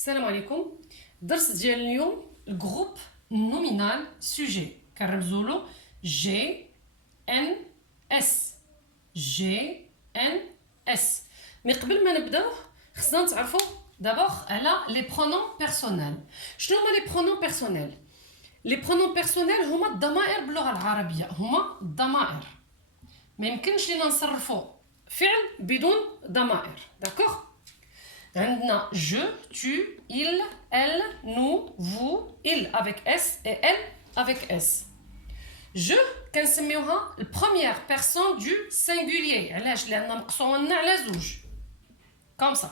السلام عليكم. الدرس ديال اليوم الجروب نومينال سوجي كنرمزوا له جي ان اس. جي ان اس. مي قبل ما نبداو خصنا نتعرفوا دابور على لي برونون بيرسونيل. شنو هما لي برونون بيرسونيل؟ لي برونون بيرسونيل هما الضمائر باللغه العربيه، هما الضمائر. ما يمكنش لينا نصرفوا فعل بدون ضمائر، داكوغ؟ عندنا je, tu, il, elle, nous, vous, il avec S et elle avec S. Je كنسميوها première personne du singulier. علاش؟ لأننا مقسومين على زوج. Comme ça.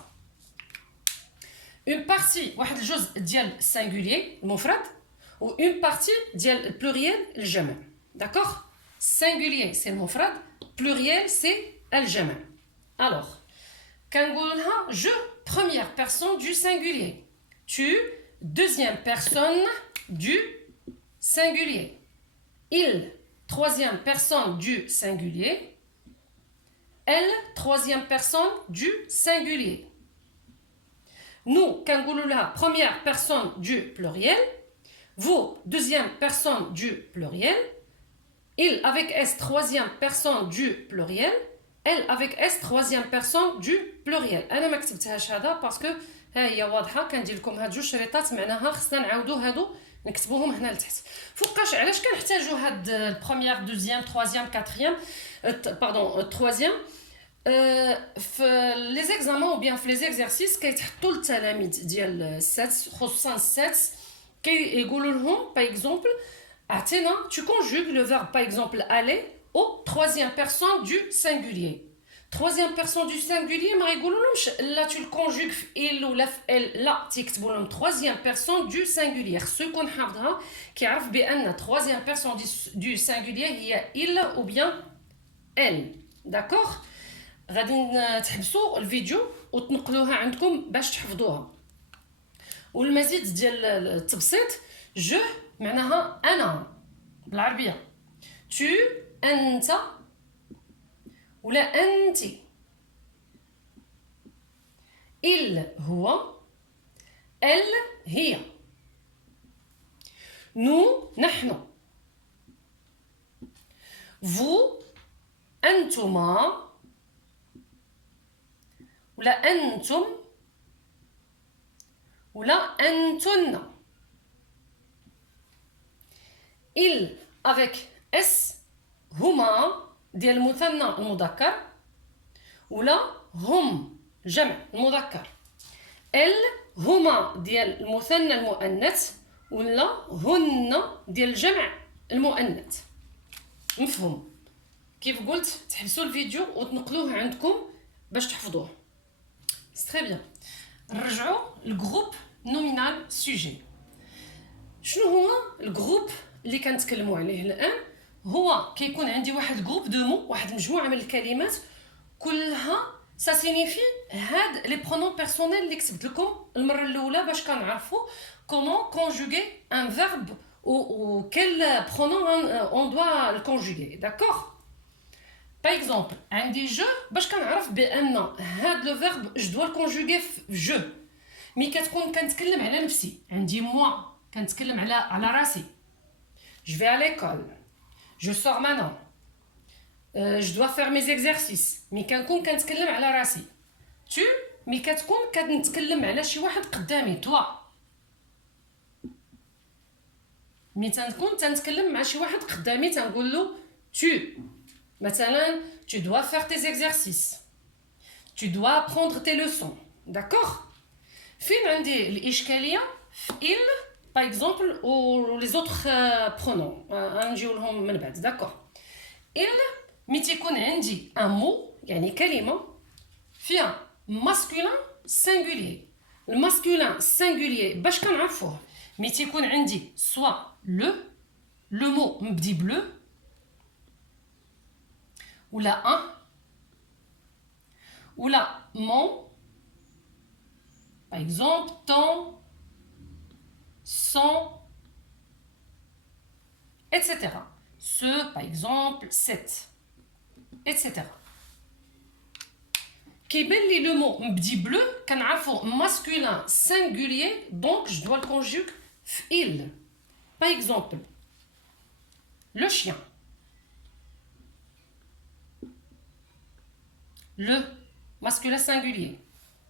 Une partie واحد الجزء ديال singulier المفرد و une partie ديال pluriel الجمع. D'accord? Singulier c'est المفرد, pluriel c'est الجمع. Alors, كنقولوا لها je première personne du singulier. Tu, deuxième personne du singulier. Il, troisième personne du singulier. Elle, troisième personne du singulier. Nous, la première personne du pluriel. Vous, deuxième personne du pluriel. Il avec S, troisième personne du pluriel. Elle avec S, troisième personne du pluriel. أنا ما كتبتهاش هذا باسكو ها هي واضحة. كندير لكم هاد جوج شريطات معناها خصنا نعاودو هادو نكتبوهم هنا لتحت. فوقاش علاش كنحتاجو هاد البروميير دوزيام تروازيام كاتريام باردون تروازيام في لي زيكزامان او بيان في لي زيكزارسيس كيتحطوا للتلاميذ ديال السادس خصوصا السادس كيقولوا لهم باغ اكزومبل اعطينا tu conjugues le verbe par exemple aller au troisième personne du singulier. Troisième personne du singulier ما يقولولهمش لا tu le conjugues في il ولا في elle، لا تيكتبوا لهم troisième personne du singulier. خصو يكون حافظها كيعرف بان troisième personne du singulier هي il ou bien elle. داكوغ؟ غادي تحبسوا الفيديو وتنقلوها عندكم باش تحفظوها. والمزيد ديال التبسيط جو معناها انا بالعربيه، tu أنت ولا أنت، il هو، elle هي، nous نحن، vous أنتما ولا أنتم ولا أنتن. il avec S هما ديال المثنى المذكر ولا هم جمع المذكر. ال هما ديال المثنى المؤنث ولا هن ديال الجمع المؤنث. مفهوم؟ كيف قلت تحبسوا الفيديو وتنقلوه عندكم باش تحفظوه. سي بيان. نرجعوا للجروب نومينال سوجي. شنو هو الجروب اللي كنتكلموا عليه الان؟ هو كيكون عندي واحد جروب دو مو، واحد مجموعه من الكلمات كلها سا سينيفي هاد لي برونون بيرسونيل اللي كتبت لكم المره الاولى باش كنعرفوا كومون كونجوغي ان فيرب او كيل برونون اون دوا الكونجوغي. داكوغ؟ باغ اكزومبل عندي جو باش كنعرف بان هاد لو فيرب جو دوا الكونجوغي في جو. مي كتكون كنتكلم على نفسي، عندي موا كنتكلم على راسي. Je vais à l'école. Je sors maintenant. Je dois faire mes exercices. مي كنكون كنتكلم على راسي. Tu مي كتكون كنتكلم على شي واحد قدامي. Toi. مي تنكون تنتكلم مع شي واحد قدامي تنقول له tu. مثلا tu dois faire tes exercices. Tu dois apprendre tes leçons. D'accord? فين عندي الإشكالية؟ في il par exemple ou les autres pronoms غنجيو لهم من بعد. داكوغ؟ il مي تيكون عندي ان مو يعني كلمه فيها ماسكولين سينغولير. الماسكولين سينغولير باش كنعرفوه مي تيكون عندي سوا لو مو مبدي بلو ولا ان ولا مون par exemple ton son, etc. Ce, par exemple, cette, etc. كيبان لي لو مو مبدي بلو كنعرفو masculin singulier donc je dois le conjuguer في il. Par exemple, le chien. Le masculin singulier.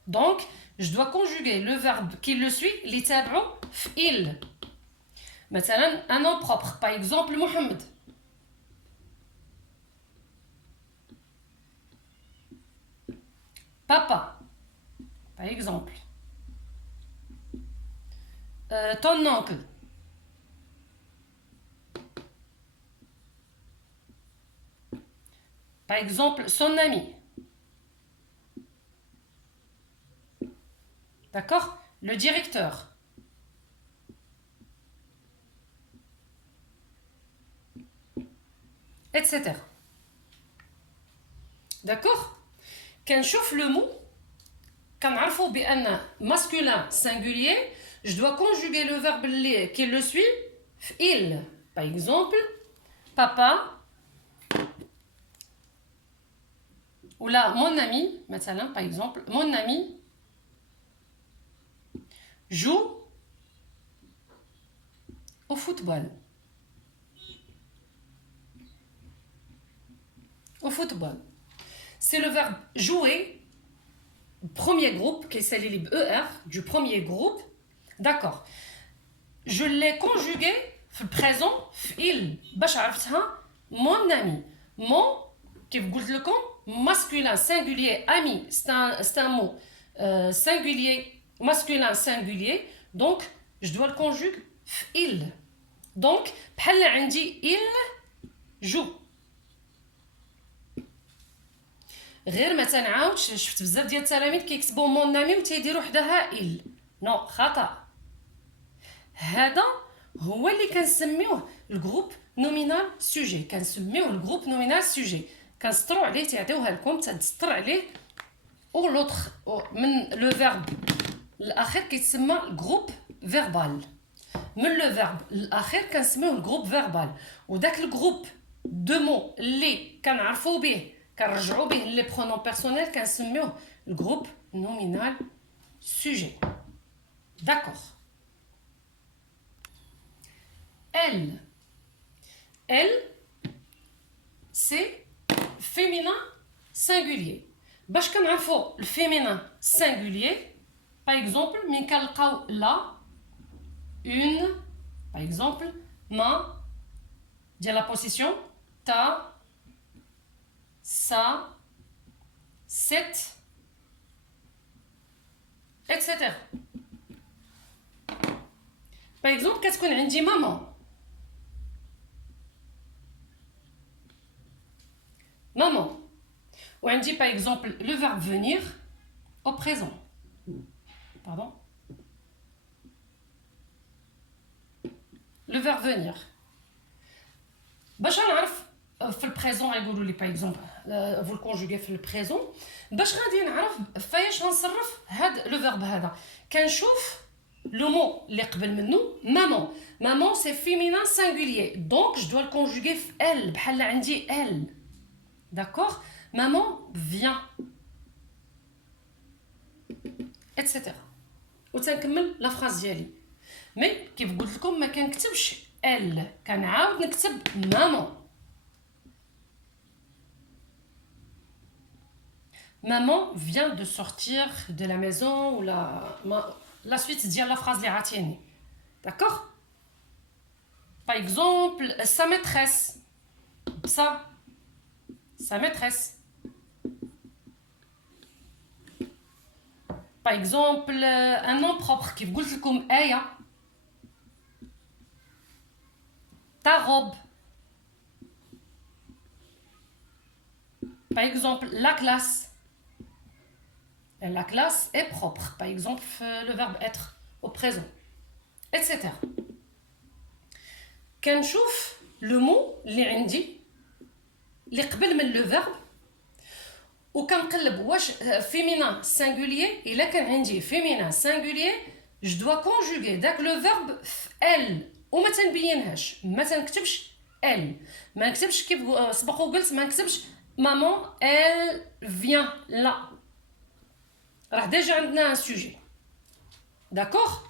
Donc, je dois conjuguer le verbe qui le suit, li tabaou في il. مثلا un nom propre. Par exemple, Mohamed. Papa. Par exemple. Ton oncle. Par exemple, son ami. D'accord? Le directeur. Etc. D'accord? Quand je chauffe le mot, quand on a un masculin singulier, je dois conjuguer le verbe qui le suit, il. Par exemple, papa. Ou là, mon ami, مثلا, par exemple, mon ami joue au football. Au football. C'est le verbe jouer, premier groupe, qui est celle ER, du premier groupe. D'accord. Je l'ai conjugué, في présent, il. باش عرفتها, mon ami. Mon, كيف قلت لكم, masculin singulier ami, c'est un mot singulier, masculin singulier, donc je dois le conjuguer il. Donc بحال عندي il joue. غير ما تنعاودش, شفت بزاف ديال التلاميذ كيكتبوا مون امي وتيديروا حداها il. نو, خطا. هذا هو اللي كنسميوه الجروب نومينال سوجي, كنسميوه الجروب نومينال سوجي. كنسطروا عليه, تيعطيوها لكم تسطر عليه او لوطخ من لو فيرب الاخير كيتسمى الجروب فيربال. من لو فيرب الاخير كنسميوه الجروب فيربال. وداك الجروب دو مو اللي كنعرفوا به كنرجعوا به لي برونون بيرسونيل كنسميوه الجروب نومينال سوجي. داكوغ. elle c'est féminin singulier. باش كنعرفوا الفيمينين singulier, par exemple من كنلقاو لا, une, par exemple ma ديال la position, ta, sa, cette, etc. par exemple كتكون عندي maman. Maman. Ou on dit par exemple le verbe venir au présent. Pardon. Le verbe venir. باش نعرف في البريزون يقولوا لي par exemple vous le conjuguez في البريزون, باش غادي نعرف فايش غنصرف هاد لو فيرب هذا. كنشوف لو مو اللي قبل منه maman. Maman c'est féminin singulier, donc je dois le conjuguer في elle, بحال عندي elle. D'accord? Maman vient. Etc. وتنكمل لا فراز ديالي. مي كيف قلت لكم ما كنكتبش elle, كنعاود نكتب maman. Maman vient de sortir de la maison ou la suite ديال la phrase اللي عاطيني. D'accord? Par exemple, sa maîtresse. Ça. Sa maîtresse. Par exemple, un nom propre qui vous dit comme Aya. Ta robe. Par exemple, la classe. La classe est propre. Par exemple, le verbe être au présent. Etc. كنشوف le mot اللي عندي اللي قبل من لو فيرب وكنقلب واش فيمينين سينغولير. الا كان عندي فيمينين سينغولير جو دوا كونجوغي داك لو فيرب في ال وما تنبينهاش, ما تنكتبش ال, ما نكتبش كيف سبق وقلت, ما نكتبش مامون ال فيان, لا راه déjà عندنا un sujet. D'accord?